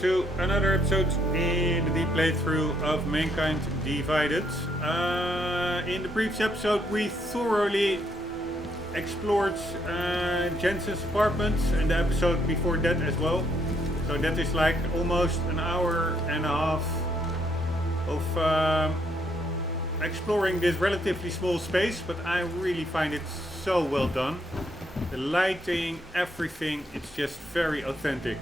to another episode in the deep playthrough of Mankind Divided. In the previous episode we thoroughly explored Jensen's apartment, and the episode before that as well. So that is like almost an hour and a half of exploring this relatively small space, but I really find it so well done. The lighting, everything, it's just very authentic.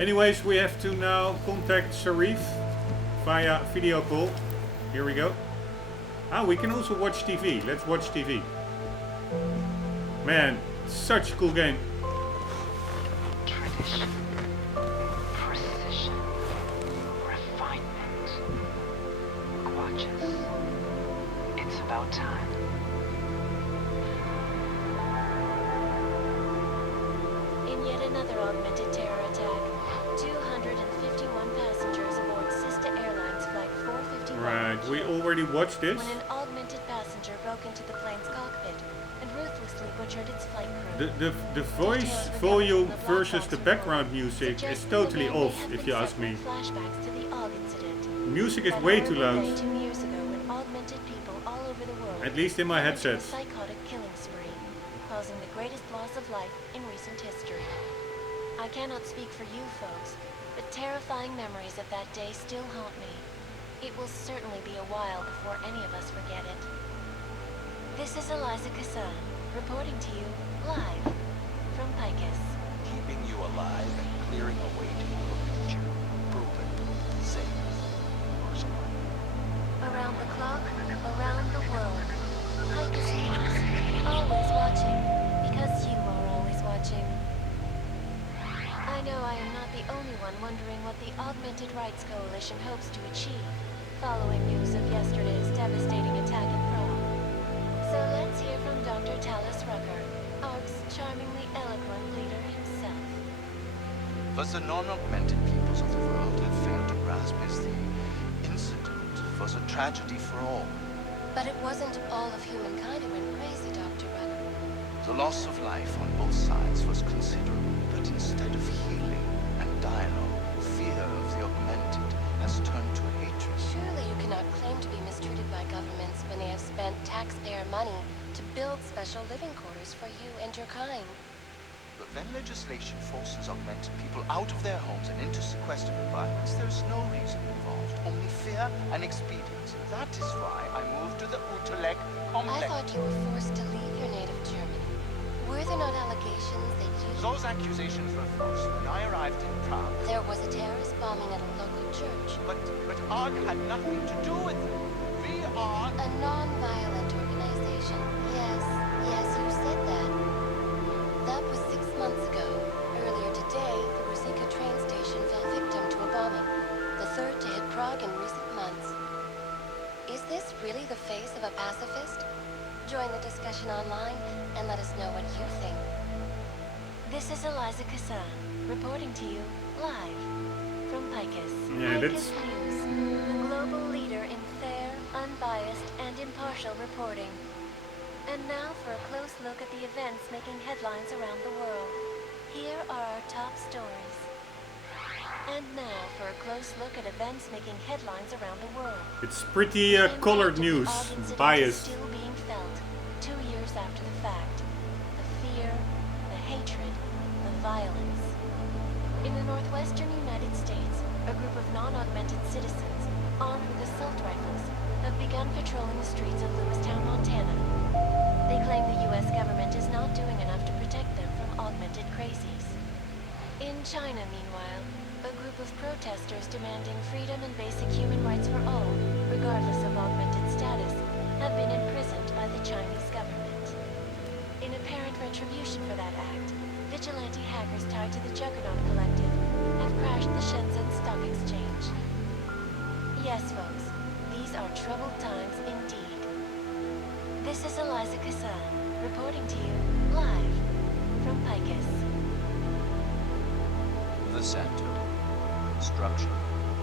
Anyways, we have to now contact Sharif via video call. Here we go. Ah, we can also watch TV. Let's watch TV. Man, such a cool game. Tradition, precision, refinement, gorgeous. It's about time. In yet another augmented terror attack, 251 passengers aboard Sister Airlines Flight 451. Right, we already watched this. When an augmented passenger broke into the plane's cockpit and ruthlessly butchered its flight crew. The voice volume versus the background music is totally off, if you ask me. Flashbacks to the AUG incident. Music is way too loud. 2 years ago, when augmented people all over the world, At least in my went into a headset. psychotic killing spree, causing the greatest loss of life in recent history. I cannot speak for you folks, but terrifying memories of that day still haunt me. It will certainly be a while before any of us forget it. This is Eliza Kassan, reporting to you live from Picus. Keeping you alive and clearing a way to your future. Proven. Safe. Personal. Around the clock, around the world. Picus News. Always watching, because you are always watching. I know I am not the only one wondering what the Augmented Rights Coalition hopes to achieve, following news of yesterday's devastating attack in Prague. So let's hear from Dr. Talis Rucker, ARC's charmingly eloquent leader himself. But the non-augmented peoples of the world have failed to grasp is the incident was a tragedy for all. But it wasn't all of humankind who went crazy, Dr. Rucker. The loss of life on both sides was considerable, but instead of healing and dialogue, fear of the augmented has turned to hatred. Surely you cannot claim to be mistreated by governments when they have spent taxpayer money to build special living quarters for you and your kind. But when legislation forces augmented people out of their homes and into sequestered environments, there's no reason involved, only fear and expedience. That is why I moved to the Utelek complex. I thought you were forced to leave your native Germany. Were there not allegations that you... Those accusations were false. When I arrived in Prague, There was a terrorist bombing at a local church. but ARG had nothing to do with it. We are... A non-violent organization. Yes, you said that. That was 6 months ago. Earlier today, the Ruzicka train station fell victim to a bombing, the third to hit Prague in recent months. Is this really the face of a pacifist? Join the discussion online and let us know what you think. This is Eliza Kassan, reporting to you live from Picus. Yeah, Picus that's- News, the global leader in fair, unbiased, and impartial reporting. And now for a close look at the events making headlines around the world. Here are our top stories. And now for a close look at events making headlines around the world. It's pretty The impact colored of the news, AUG incident is biased. still being felt 2 years after the fact. The fear, the hatred, the violence. In the northwestern United States, a group of non-augmented citizens, armed with assault rifles, have begun patrolling the streets of Lewistown, Montana. They claim the U.S. government is not doing enough to protect them from augmented crazies. In China, meanwhile, a group of protesters demanding freedom and basic human rights for all, regardless of augmented status, have been imprisoned by the Chinese government. In apparent retribution for that act, vigilante hackers tied to the Juggernaut Collective have crashed the Shenzhen Stock Exchange. Yes, folks, these are troubled times indeed. This is Eliza Kassan, reporting to you live from Picus. The center. Construction,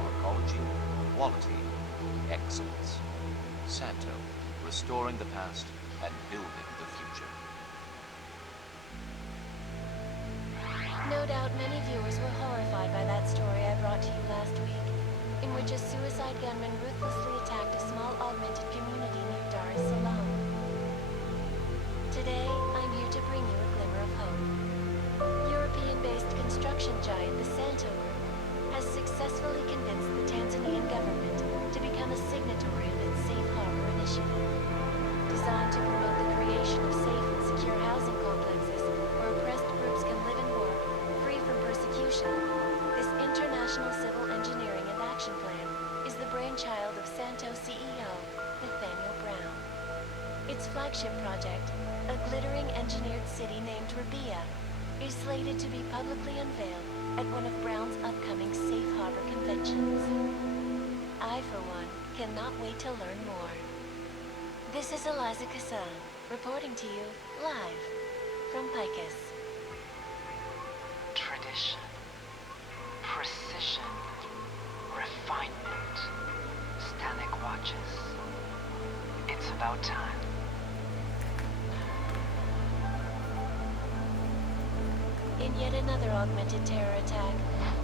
arcology, quality, excellence. Santo, restoring the past and building the future. No doubt many viewers were horrified by that story I brought to you flagship project, a glittering engineered city named Rombbb, is slated to be publicly unveiled at one of Brown's upcoming Safe Harbor conventions. I, for one, cannot wait to learn more. This is Eliza Kassan, reporting to you live from Picus. Tradition. Precision. Refinement. Static watches. It's about time. In yet another augmented terror attack,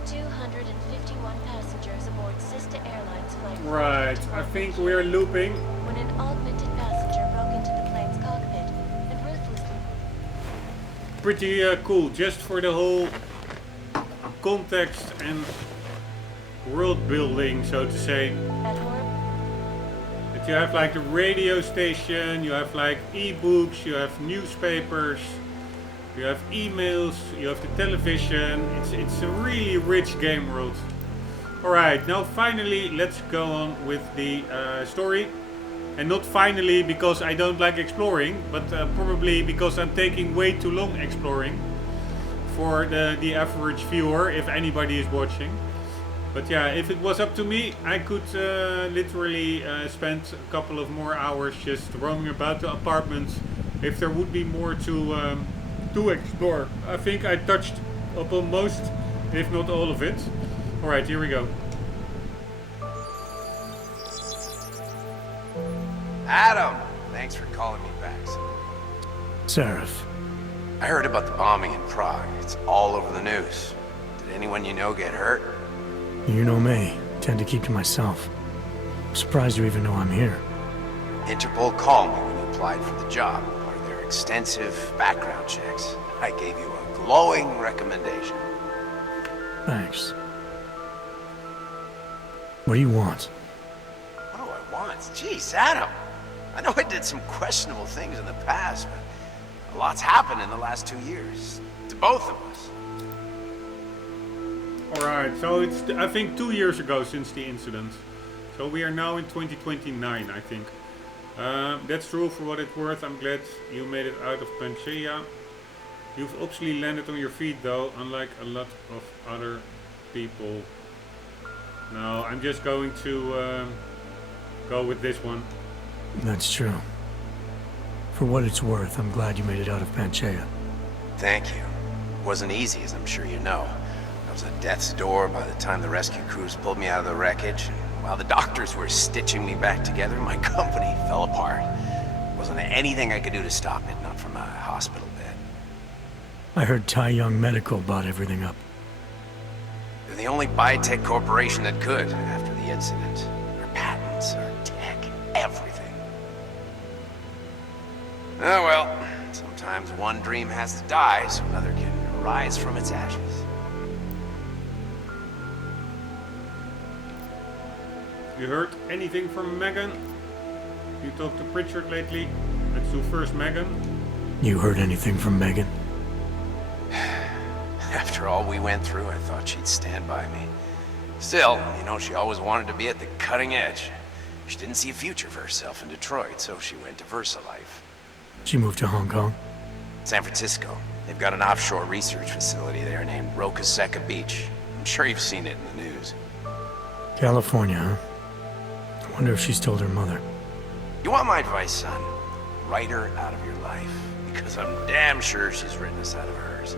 251 passengers aboard Sister Airlines flight. Right, I think we're looping. When an augmented passenger broke into the plane's cockpit and ruthlessly. Pretty cool, just for the whole context and world building, so to say. At Horb, That you have like the radio station, you have like e-books, you have newspapers, you have emails, you have the television. It's a really rich game world. Alright, now finally let's go on with the story. And not finally because I don't like exploring, but probably because I'm taking way too long exploring for the average viewer, if anybody is watching. But yeah, if it was up to me, I could literally spend a couple of more hours just roaming about the apartments if there would be more to explore. I think I touched upon most, if not all of it. Alright, here we go. Adam, thanks for calling me back. Seraph. I heard about the bombing in Prague. It's all over the news. Did anyone you know get hurt? You know me. Tend to keep to myself. I'm surprised you even know I'm here. Interpol called me when you applied for the job. Part of their extensive background checks. I gave you a glowing recommendation. Thanks. What do you want? What do I want? Jeez, Adam. I know I did some questionable things in the past, but a lot's happened in the last 2 years. To both of us. Alright, so it's I think 2 years ago since the incident. So we are now in 2029, I think. That's true for what it's worth. I'm glad you made it out of Pangaea. You've obviously landed on your feet though, unlike a lot of other people. No, I'm just going to go with this one. That's true. For what it's worth, I'm glad you made it out of Pangaea. Thank you. It wasn't easy, as I'm sure you know. I was at death's door by the time the rescue crews pulled me out of the wreckage, and while the doctors were stitching me back together, my company fell apart. Wasn't anything I could do to stop it, not from a hospital bed. I heard Tai Young Medical bought everything up. They're the only biotech corporation that could after the incident. Our patents, our tech, everything. Oh well, sometimes one dream has to die so another can rise from its ashes. You heard anything from Megan? You talked to Pritchard lately? Let's do first Megan. You heard anything from Megan? After all we went through, I thought she'd stand by me. Still, you know, she always wanted to be at the cutting edge. She didn't see a future for herself in Detroit, so she went to VersaLife. She moved to Hong Kong? San Francisco. They've got an offshore research facility there named Rokaseca Beach. I'm sure you've seen it in the news. California, huh? I wonder if she's told her mother. You want my advice, son? Write her out of your life. Because I'm damn sure she's written us out of hers.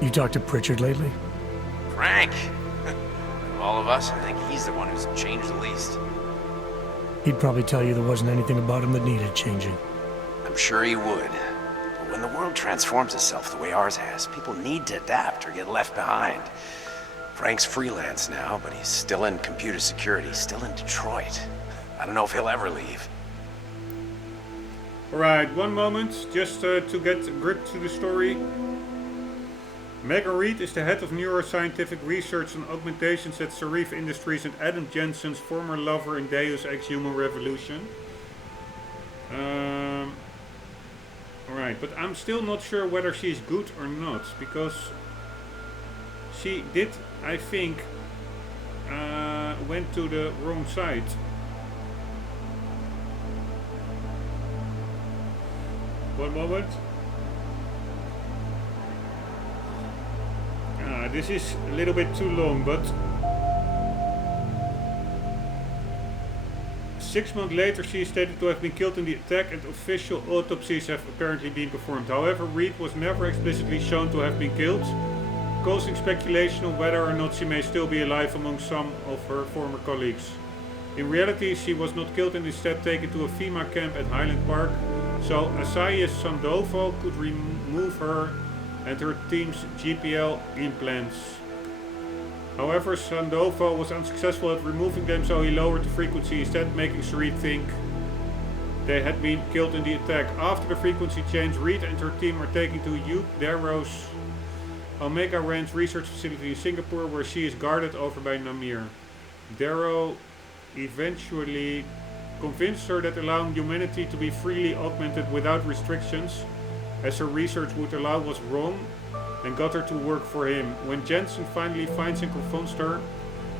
You talked to Pritchard lately? Frank! Of all of us, I think he's the one who's changed the least. He'd probably tell you there wasn't anything about him that needed changing. I'm sure he would. But when the world transforms itself the way ours has, people need to adapt or get left behind. Frank's freelance now, but he's still in computer security, still in Detroit. I don't know if he'll ever leave. Alright, one moment, just to get a grip to the story. Megan Reed is the head of neuroscientific research and augmentations at Sarif Industries and Adam Jensen's former lover in Deus Ex Human Revolution. Alright, but I'm still not sure whether she's good or not, because she did, I think, went to the wrong side. One moment. This is a little bit too long, but 6 months later she is stated to have been killed in the attack and official autopsies have apparently been performed. However, Reed was never explicitly shown to have been killed, causing speculation on whether or not she may still be alive among some of her former colleagues. In reality, she was not killed and instead taken to a FEMA camp at Highland Park, so Asaya Sandoval could remove her and her team's GPL implants. However, Sandoval was unsuccessful at removing them, so he lowered the frequency, instead making Reed think they had been killed in the attack. After the frequency change, Reed and her team are taken to Hugh Darrow's Omega Ranch research facility in Singapore, where she is guarded over by Namir. Darrow eventually convinced her that allowing humanity to be freely augmented without restrictions, as her research would allow, was wrong, and got her to work for him. When Jensen finally finds and confronts her,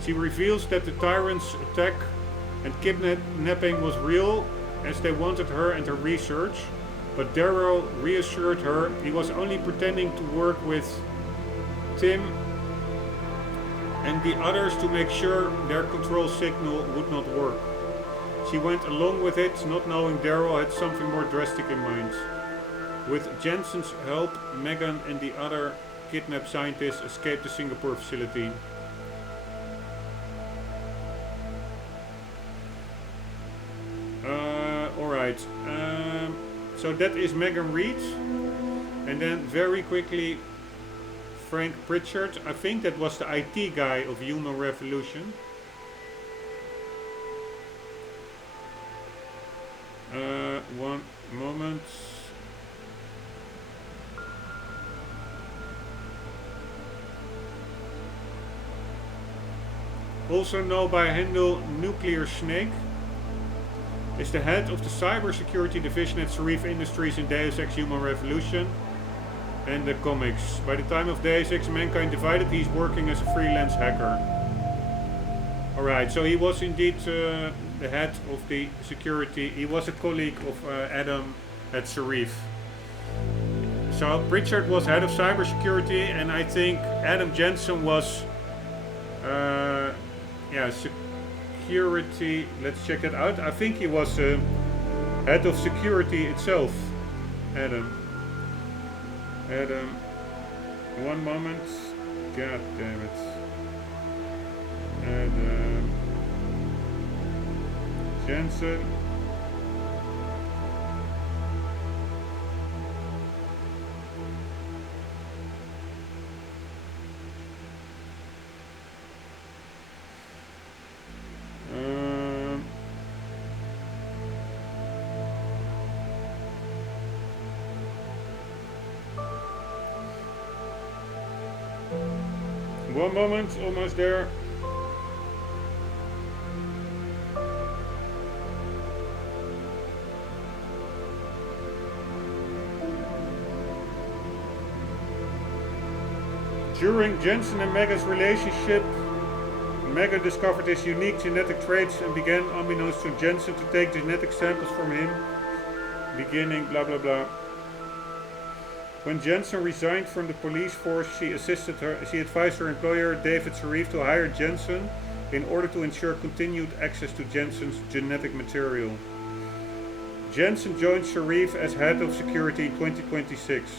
she reveals that the Tyrant's attack and kidnapping was real, as they wanted her and her research, but Darrow reassured her he was only pretending to work with Tim and the others to make sure their control signal would not work. She went along with it, not knowing Darrow had something more drastic in mind. With Jensen's help, Megan and the other kidnapped scientists escaped the Singapore facility. Alright, so that is Megan Reed. And then very quickly, Frank Pritchard. I think that was the IT guy of Human Revolution. One moment. Also known by handle Nuclear Snake, is the head of the cybersecurity division at Sharif Industries in Deus Ex Human Revolution and the comics. By the time of Deus Ex Mankind Divided, he's working as a freelance hacker. Alright, so he was indeed the head of the security. He was a colleague of Adam at Sharif. So Pritchard was head of cybersecurity, and I think Adam Jensen was security. Let's check it out. I think he was head of security itself. Adam. One moment. God damn it. Adam Jensen. One moment, almost there. During Jensen and Megan's relationship, Megan discovered his unique genetic traits and began, unbeknownst to Jensen, to take genetic samples from him, beginning blah blah blah. When Jensen resigned from the police force, she advised her employer, David Sharif, to hire Jensen in order to ensure continued access to Jensen's genetic material. Jensen joined Sharif as head of security in 2026.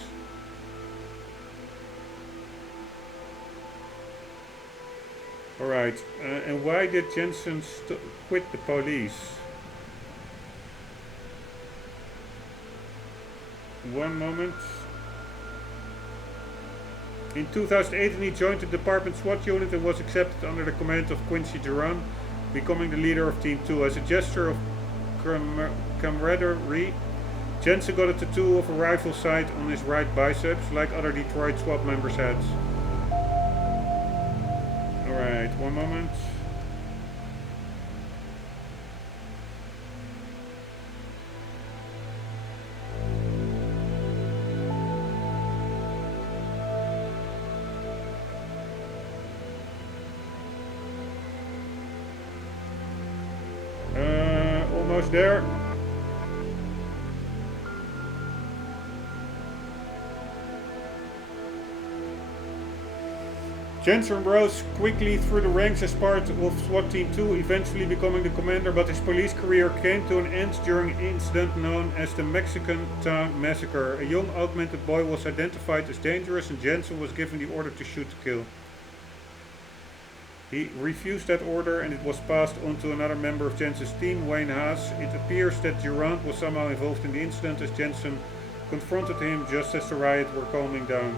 Alright, and why did Jensen quit the police? One moment. In 2018 he joined the department SWAT unit and was accepted under the command of Quincy Duran, becoming the leader of Team 2. As a gesture of camaraderie, Jensen got a tattoo of a rifle sight on his right biceps, like other Detroit SWAT members had. Alright, one moment. Almost there. Jensen rose quickly through the ranks as part of SWAT Team 2, eventually becoming the commander, but his police career came to an end during an incident known as the Mexican Town Massacre. A young augmented boy was identified as dangerous and Jensen was given the order to shoot to kill. He refused that order and it was passed on to another member of Jensen's team, Wayne Haas. It appears that Durant was somehow involved in the incident as Jensen confronted him just as the riot were calming down.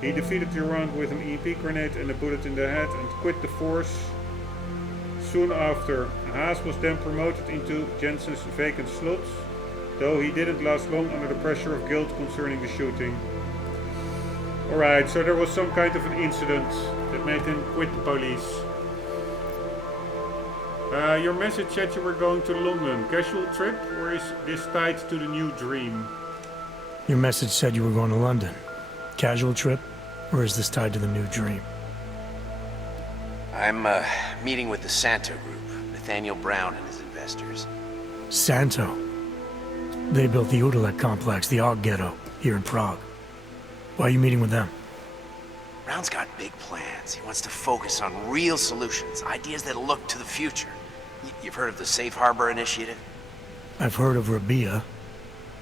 He defeated Durant with an EMP grenade and a bullet in the head and quit the force soon after. Haas was then promoted into Jensen's vacant slot, though he didn't last long under the pressure of guilt concerning the shooting. Alright, so there was some kind of an incident that made him quit the police. Your message said you were going to London. Casual trip, or is this tied to the new dream? Your message said you were going to London. Casual trip, or is this tied to the new dream? I'm meeting with the Santo group, Nathaniel Brown and his investors. Santo. They built the Utelek complex, the Og ghetto, here in Prague. Why are you meeting with them? Brown's got big plans. He wants to focus on real solutions, ideas that look to the future. You've heard of the Safe Harbor Initiative? I've heard of Rombbb,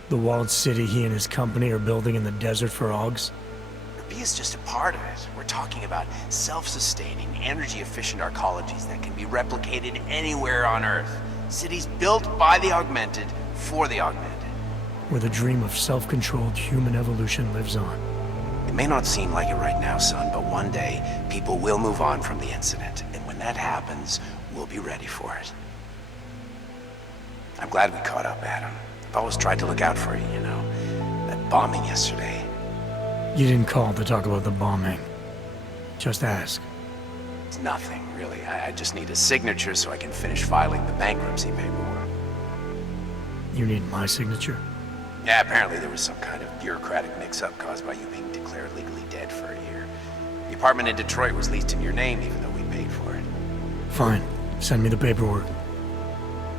the walled city he and his company are building in the desert for Augs. Rombbb is just a part of it. We're talking about self-sustaining, energy-efficient arcologies that can be replicated anywhere on Earth. Cities built by the augmented, for the augmented. Where the dream of self-controlled human evolution lives on. It may not seem like it right now, son, but one day, people will move on from the incident. And when that happens, we'll be ready for it. I'm glad we caught up, Adam. I've always tried to look out for you, you know. That bombing yesterday. You didn't call to talk about the bombing. Just ask. It's nothing, really. I just need a signature so I can finish filing the bankruptcy paperwork. You need my signature? Yeah, apparently there was some kind of bureaucratic mix-up caused by you being declared legally dead for a year. The apartment in Detroit was leased in your name, even though we paid for it. Fine. Send me the paperwork.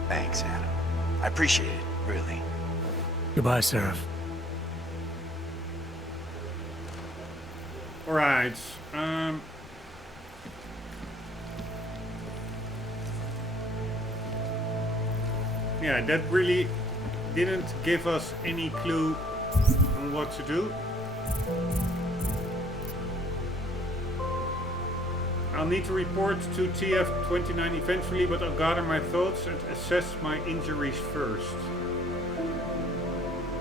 Thanks, Adam. I appreciate it, really. Goodbye, Seraph. Alright, yeah, that really didn't give us any clue on what to do. I'll need to report to TF-29 eventually, but I'll gather my thoughts and assess my injuries first.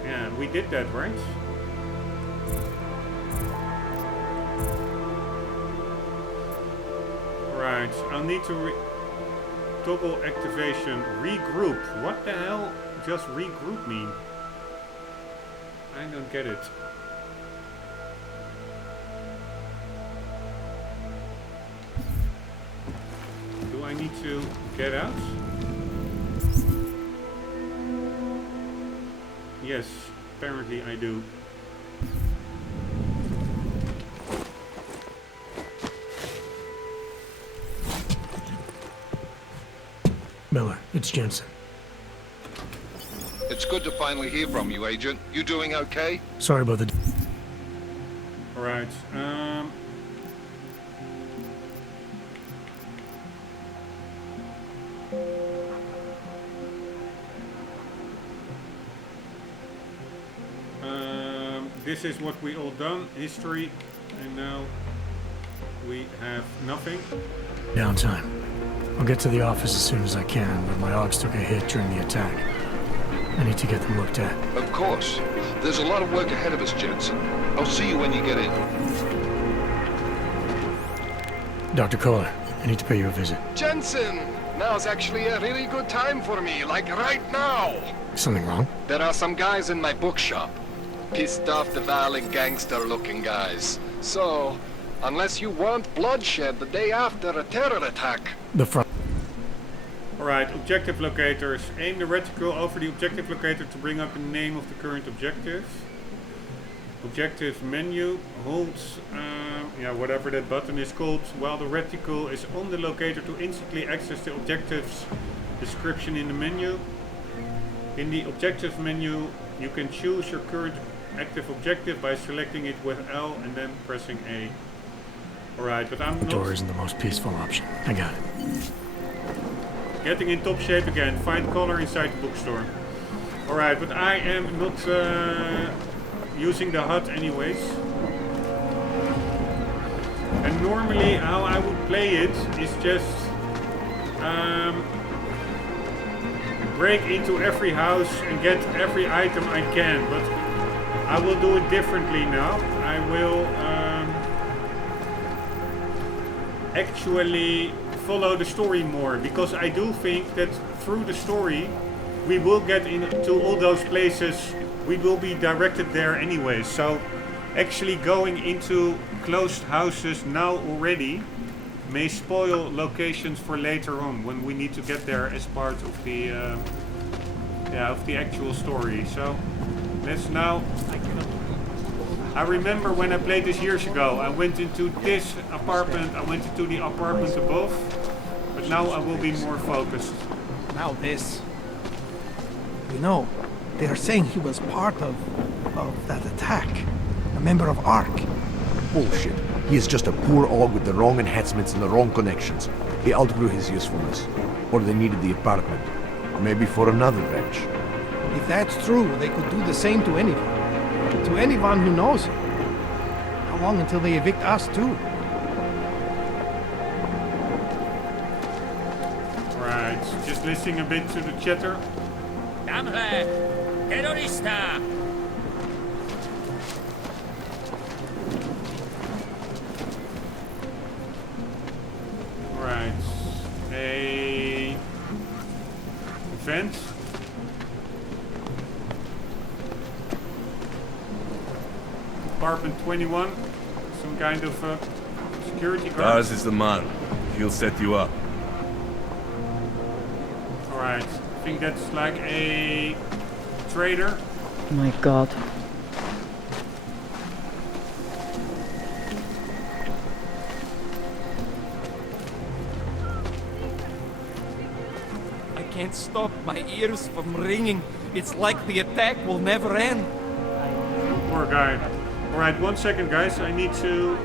Yeah, we did that, right? Right, I'll need to toggle activation, regroup. What the hell does regroup mean? I don't get it. Do I need to get out? Yes, apparently I do. Miller, it's Jensen. It's good to finally hear from you, Agent. You doing okay? Sorry about the... Alright, this is what we all done, history, and now we have nothing. Downtime. I'll get to the office as soon as I can, but my Augs took a hit during the attack. I need to get them looked at. Of course. There's a lot of work ahead of us, Jensen. I'll see you when you get in. Dr. Kohler, I need to pay you a visit. Jensen! Now's actually a really good time for me, like right now! Something wrong? There are some guys in my bookshop. Pissed off the violent gangster-looking guys. So, unless you want bloodshed the day after a terror attack... The front... Alright, objective locators. Aim the reticle over the objective locator to bring up the name of the current objective. Objective menu. Hold, yeah, whatever that button is called, while the reticle is on the locator to instantly access the objective's description in the menu. In the objective menu, you can choose your current active objective by selecting it with L and then pressing A. Alright, but I'm The door not isn't the most peaceful option. I got it. getting in top shape again. Find color inside the bookstore. Alright, but I am not using the HUD anyways. And normally how I would play it is just break into every house and get every item I can, but I will do it differently now. I will actually follow the story more, because I do think that through the story we will get into all those places. We will be directed there anyway, so actually going into closed houses now already may spoil locations for later on when we need to get there as part of the actual story. So let's now. I remember when I played this years ago, I went into this apartment, I went into the apartment above, but now I will be more focused. Now this. You know, they are saying he was part of that attack. A member of ARC. Bullshit. He is just a poor og with the wrong enhancements and the wrong connections. He outgrew his usefulness. Or they needed the apartment. Maybe for another bench. If that's true, they could do the same to anyone. To anyone who knows him. How long until they evict us too? Right, just listening a bit to the chatter. Terrorista! Right, a vent. Apartment 21, some kind of security guard. Lars is the man. He'll set you up. Alright, I think that's like a trader. My god. I can't stop my ears from ringing. It's like the attack will never end. Poor guy. Alright, 1 second guys, I need to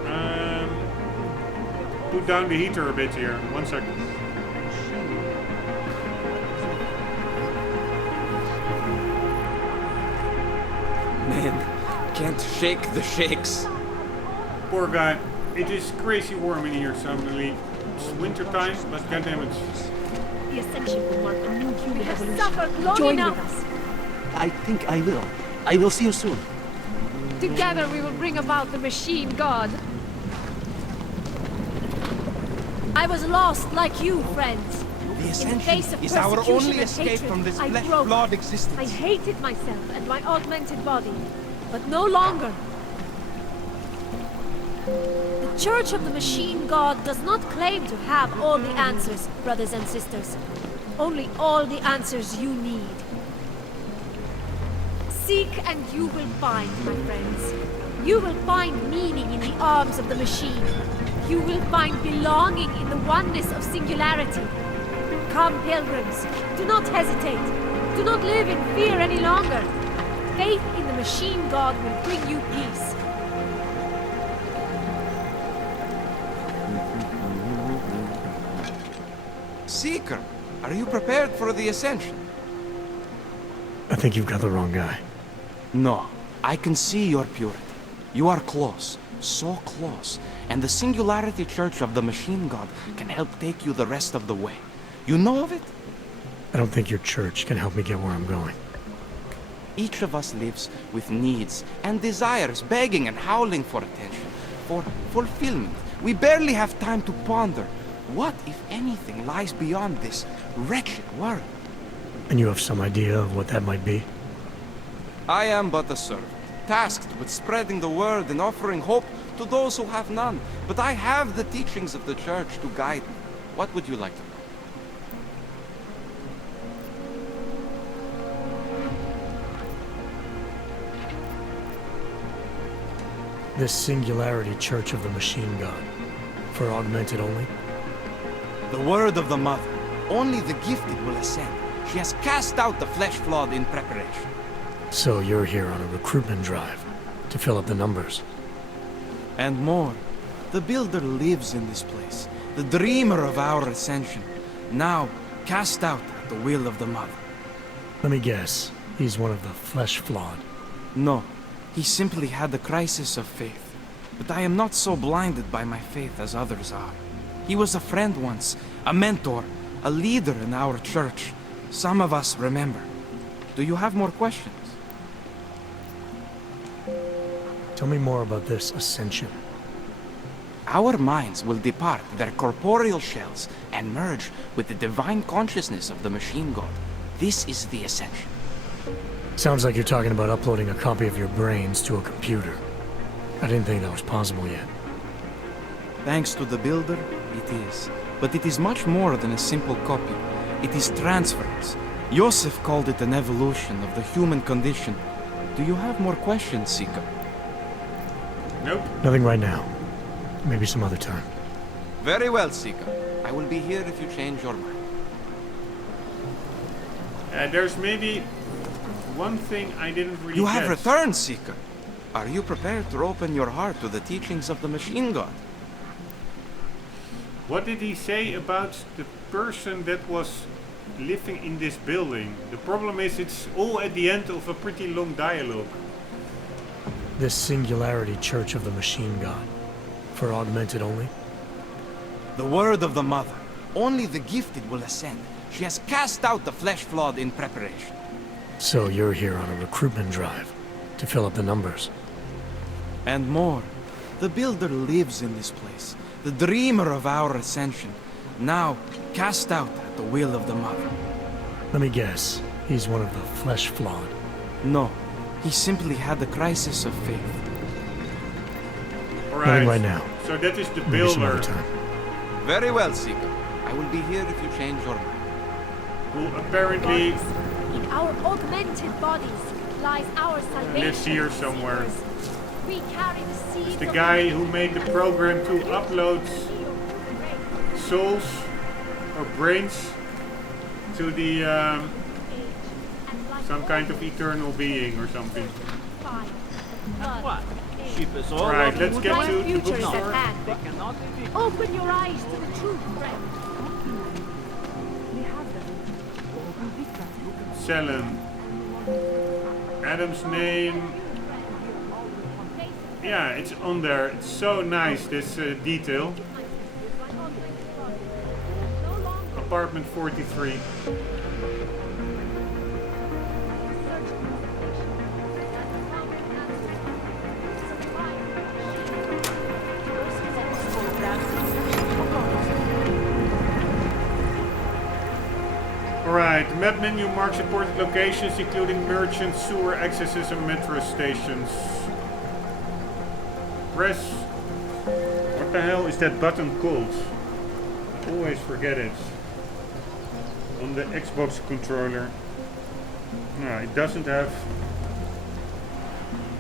put down the heater a bit here. 1 second. Man, can't shake the shakes. Poor guy. It is crazy warm in here suddenly. It's winter time, but goddammit. The Ascension will mark a new human evolution. Suffered long Join enough. with us. I think I will. I will see you soon. Together we will bring about the machine god. I was lost like you, friends. The In the face of Ascension is our persecution only and escape hatred, from this I flesh broke. flawed existence. I hated myself and my augmented body, but no longer. The Church of the Machine God does not claim to have all the answers, brothers and sisters. Only all the answers you need. Seek and you will find, my friends. You will find meaning in the arms of the machine. You will find belonging in the oneness of singularity. Come, pilgrims, do not hesitate. Do not live in fear any longer. Faith in the machine god will bring you peace. Seeker, are you prepared for the Ascension? I think you've got the wrong guy. No, I can see your purity. You are close, so close, and the Singularity Church of the Machine God can help take you the rest of the way. You know of it? I don't think your church can help me get where I'm going. Each of us lives with needs and desires, begging and howling for attention, for fulfillment. We barely have time to ponder what, if anything, lies beyond this wretched world. And you have some idea of what that might be? I am but a servant, tasked with spreading the word and offering hope to those who have none. But I have the teachings of the Church to guide me. What would you like to know? This Singularity Church of the Machine God. For augmented only? The word of the Mother. Only the gifted will ascend. She has cast out the flesh flawed in preparation. So you're here on a recruitment drive to fill up the numbers. And more. The Builder lives in this place, the dreamer of our ascension, now cast out at the will of the Mother. Let me guess. He's one of the flesh-flawed. No, he simply had a crisis of faith. But I am not so blinded by my faith as others are. He was a friend once, a mentor, a leader in our church. Some of us remember. Do you have more questions? Tell me more about this ascension. Our minds will depart their corporeal shells and merge with the divine consciousness of the machine god. This is the ascension. Sounds like you're talking about uploading a copy of your brains to a computer. I didn't think that was possible yet. Thanks to the Builder, it is. But it is much more than a simple copy. It is transference. Joseph called it an evolution of the human condition. Do you have more questions, Seeker? Nope. Nothing right now. Maybe some other time. Very well, Seeker. I will be here if you change your mind. There's maybe one thing I didn't really You get. have returned, Seeker. Are you prepared to open your heart to the teachings of the machine god? What did he say about the person that was living in this building? The problem is it's all at the end of a pretty long dialogue. This Singularity Church of the Machine God. For augmented only? The word of the Mother. Only the gifted will ascend. She has cast out the flesh-flawed in preparation. So you're here on a recruitment drive, to fill up the numbers. And more. The Builder lives in this place, the dreamer of our ascension, now cast out at the will of the Mother. Let me guess, he's one of the flesh-flawed. No, he simply had a crisis of faith. Nothing right now. So that is the Maybe some other Builder. time. Very well, Seeker. I will be here if you change your mind. Who apparently In our augmented bodies lies our salvation. lives here somewhere. We carry the seeds It's the of guy who made the program to upload souls or brains to the some kind of eternal being or something. What? Alright, let's get to the future is at bookstore. hand. Open your eyes to the truth, friend. Sellen. Adam's name. Yeah, it's on there. It's so nice, this detail. Apartment 43. Alright, the map menu marks important locations including merchants, sewer accesses and metro stations. Press... What the hell is that button called? Always forget it. On the Xbox controller. No, it doesn't have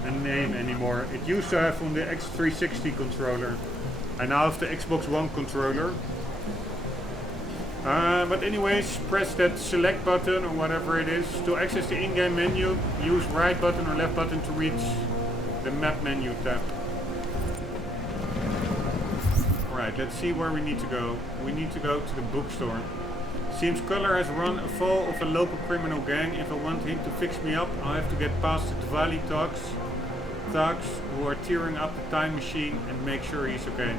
a name anymore. It used to have on the X360 controller. I now have the Xbox One controller. But anyways, press that select button or whatever it is. To access the in-game menu, use right button or left button to reach the map menu tab. Alright, let's see where we need to go. We need to go to the bookstore. Seems Color has run a fall of a local criminal gang. If I want him to fix me up, I'll have to get past the Diwali thugs who are tearing up the time machine and make sure he's okay.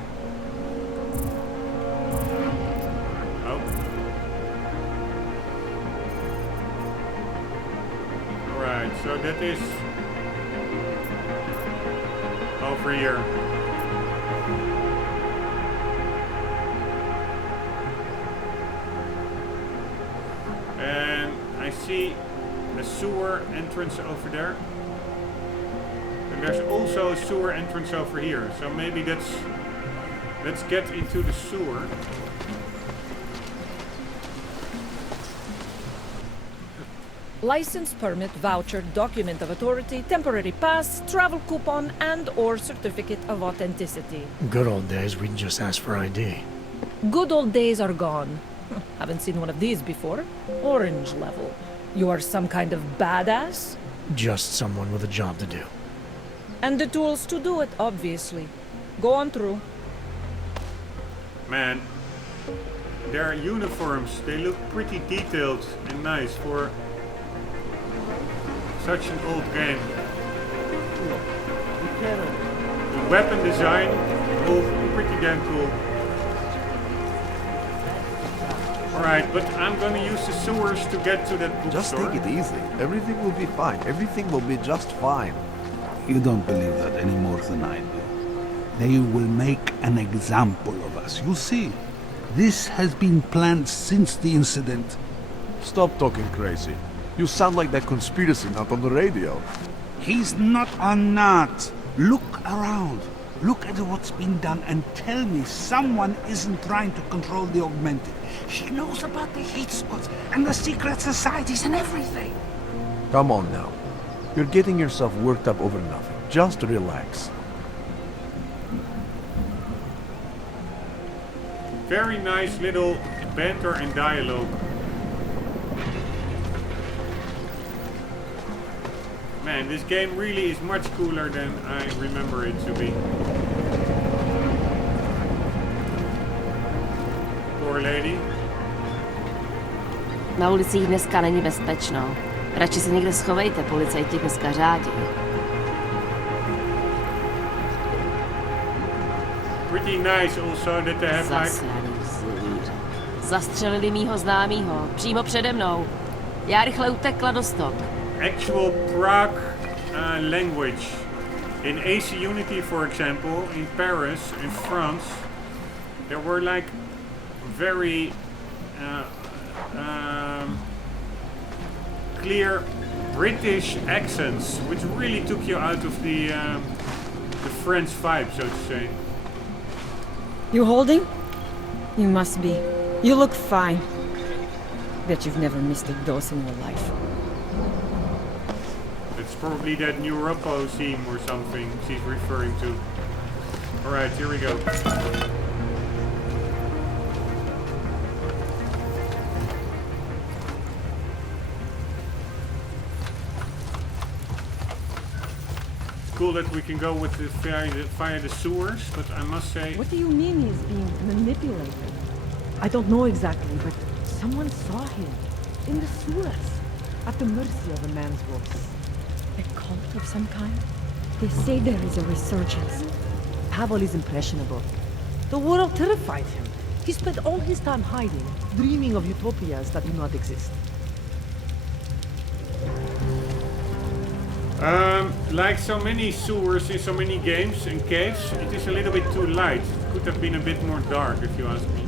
Oh. Alright, so that is over here. And I see a sewer entrance over there. And there's also a sewer entrance over here. So maybe that's... Let's get into the sewer. License, permit, voucher, document of authority, temporary pass, travel coupon, and or certificate of authenticity. Good old days, we'd just ask for ID. Good old days are gone. Haven't seen one of these before. Orange level. You are some kind of badass? Just someone with a job to do. And the tools to do it, obviously. Go on through. Man, their uniforms, they look pretty detailed and nice for such an old game. The weapon design, all pretty damn cool. Alright, but I'm gonna use the sewers to get to that bookstore. Just take it easy. Everything will be fine. Everything will be just fine. You don't believe that any more than I do. They will make an example of us. You see, this has been planned since the incident. Stop talking crazy. You sound like that conspiracy nut on the radio. He's not a nut. Look around. Look at what's been done and tell me someone isn't trying to control the Augmented. He knows about the hate squads and the secret societies and everything. Come on now. You're getting yourself worked up over nothing. Just relax. Very nice little banter and dialogue. Man, this game really is much cooler than I remember it to be. Poor lady. Na ulicích dneska není bezpečno. Radši se někde schovejte, policajti dneska řádí. Pretty nice also that they have like... Zastřelili mýho známýho, přímo přede mnou. Já rychle utekla do stop. Actual Prague language. In AC Unity, for example, in Paris, in France, there were like very clear British accents, which really took you out of the French vibe, so to say. You holding? You must be. You look fine. Bet you've never missed a dose in your life. It's probably that new Rombbb theme or something she's referring to. Alright, here we go. Cool that we can go with the via the sewers, but I must say... What do you mean he's being manipulated? I don't know exactly, but someone saw him in the sewers, at the mercy of a man's voice. A cult of some kind? They say there is a resurgence. Pavel is impressionable. The world terrified him. He spent all his time hiding, dreaming of utopias that do not exist. Like so many sewers in so many games and caves, it is a little bit too light. It could have been a bit more dark, if you ask me.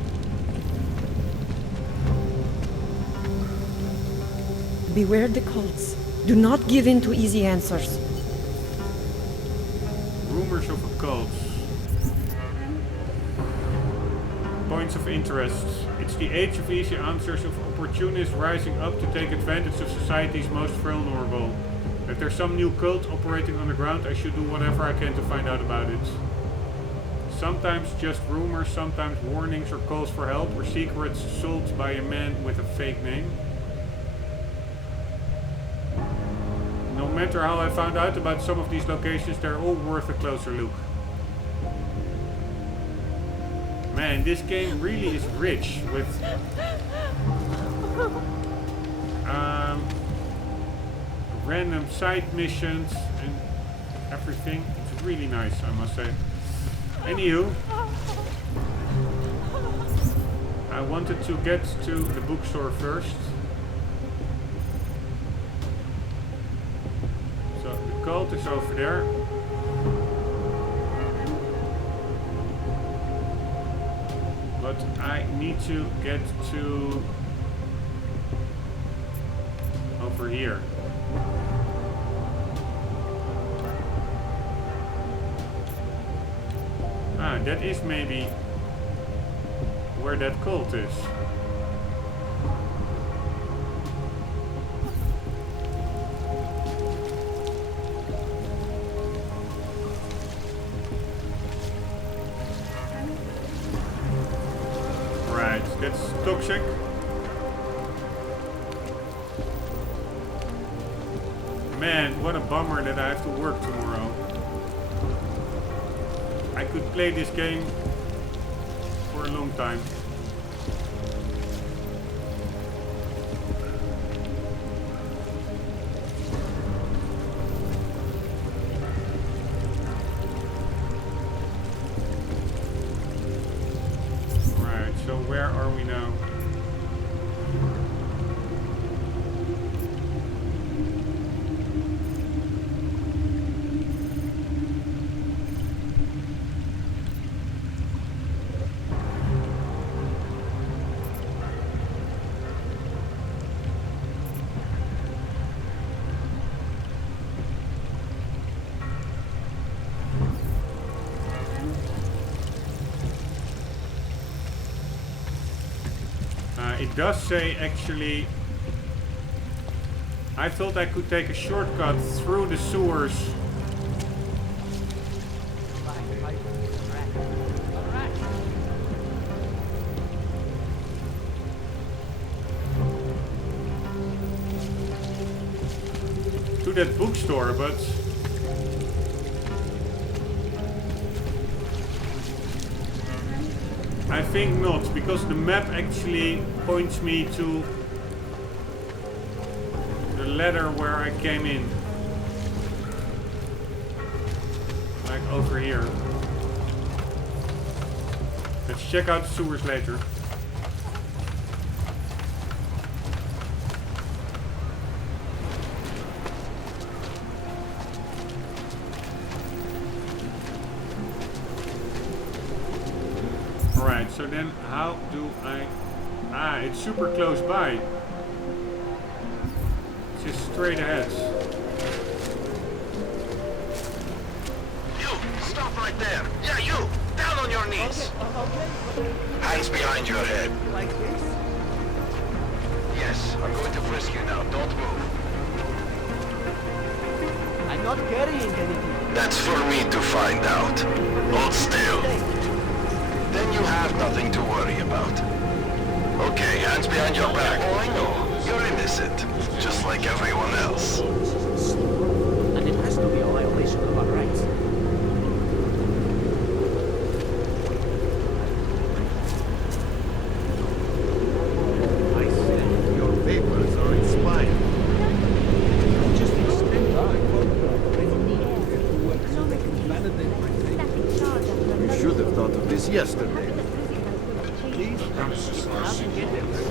Beware the cults. Do not give in to easy answers. Rumors of occults. Points of interest. It's the age of easy answers, of opportunists rising up to take advantage of society's most vulnerable. If there's some new cult operating underground, I should do whatever I can to find out about it. Sometimes just rumors, sometimes warnings or calls for help, or secrets sold by a man with a fake name. No matter how I found out about some of these locations, they're all worth a closer look. Man, this game really is rich with random side missions and everything. It's really nice, I must say. Anywho, I wanted to get to the bookstore first. So the cult is over there. But I need to get to over here. Ah, that is maybe where that cult is. Right, that's toxic. Man, what a bummer that I have to work tomorrow. I could play this game for for a long time. Right, so where are we now? It does say actually, I thought I could take a shortcut through the sewers. To that bookstore, but I think not, because the map actually points me to the ladder where I came in. Like over here. Let's check out the sewers later. Alright, so then how do I... Ah, it's super close by. It's just straight ahead. You! Stop right there! Yeah, you! Down on your knees! Hands behind your head. Like this? Yes, I'm going to frisk you now. Don't move. I'm not carrying anything. That's for me to find out. Hold still. Then you have nothing to worry about. Okay, hands behind your back. No, you're innocent. Just like everyone else. And it has to be a violation of our rights. I said your papers are expired. Just extend our contract. So they can validate my papers. You should have thought of this yesterday.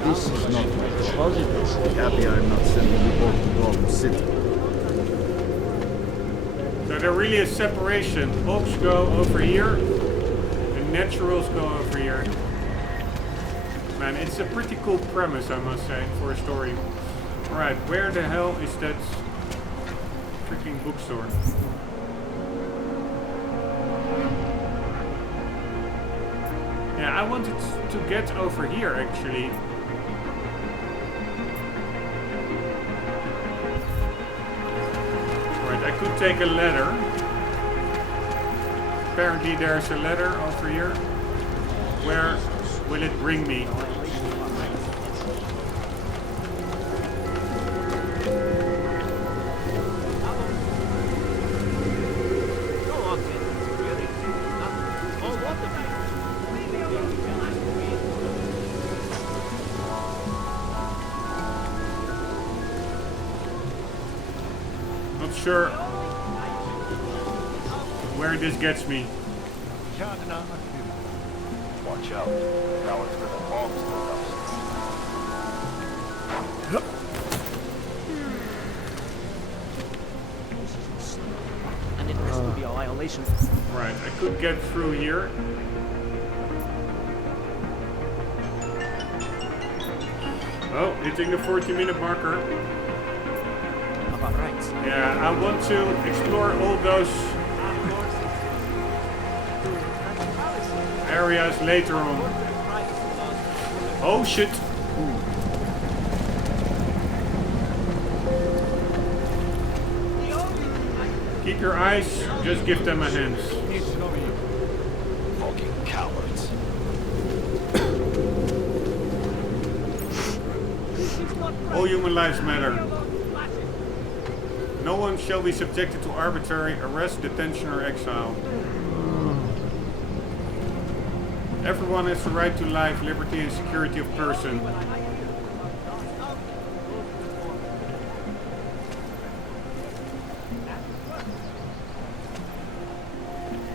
This is not my deposit. Happy I'm not sending you both to Gotham City. So there really is separation. Ops go over here, and naturals go over here. Man, it's a pretty cool premise, I must say, for a story. Alright, where the hell is that freaking bookstore? Yeah, I wanted to get over here, actually. Right, I could take a ladder. Apparently there's a ladder over here. Where will it bring me? Sure where this gets me. Watch out. Now it's where the bombs And it has to be a violation. Right, I could get through here. Oh, hitting the 40-minute marker. Yeah, I want to explore all those areas later on. Oh shit! Keep your eyes, just give them a hand. Fucking cowards. All human lives matter. No one shall be subjected to arbitrary arrest, detention, or exile. Everyone has the right to life, liberty and security of person.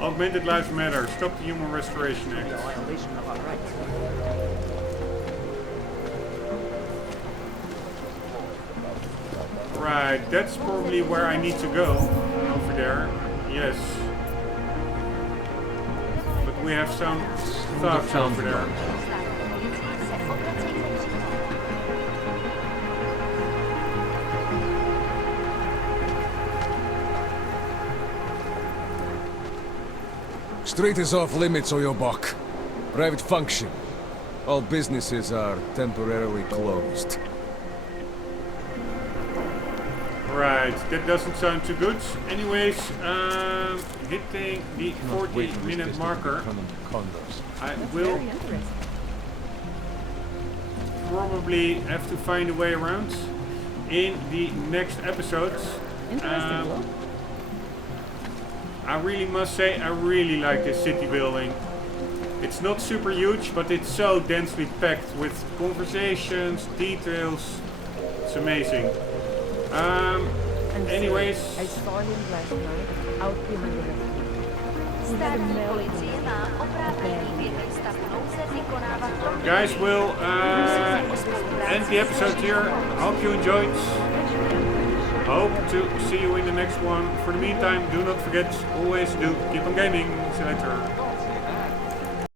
Augmented Lives Matter. Stop the Human Restoration Act. Right, that's probably where I need to go. Over there. Yes. But we have some thugs over there. Street is off limits, Oyobok. Private function. All businesses are temporarily closed. Right, that doesn't sound too good. Anyways, hitting the 40-minute marker, I will probably have to find a way around in the next episodes. I really must say, I really like this city building. It's not super huge, but it's so densely packed with conversations, details. It's amazing. Anyways, I saw him last night out behind the restaurant. guys, we'll end the episode here. Hope you enjoyed. Hope to see you in the next one. For the meantime, do not forget, always do keep on gaming. See you later.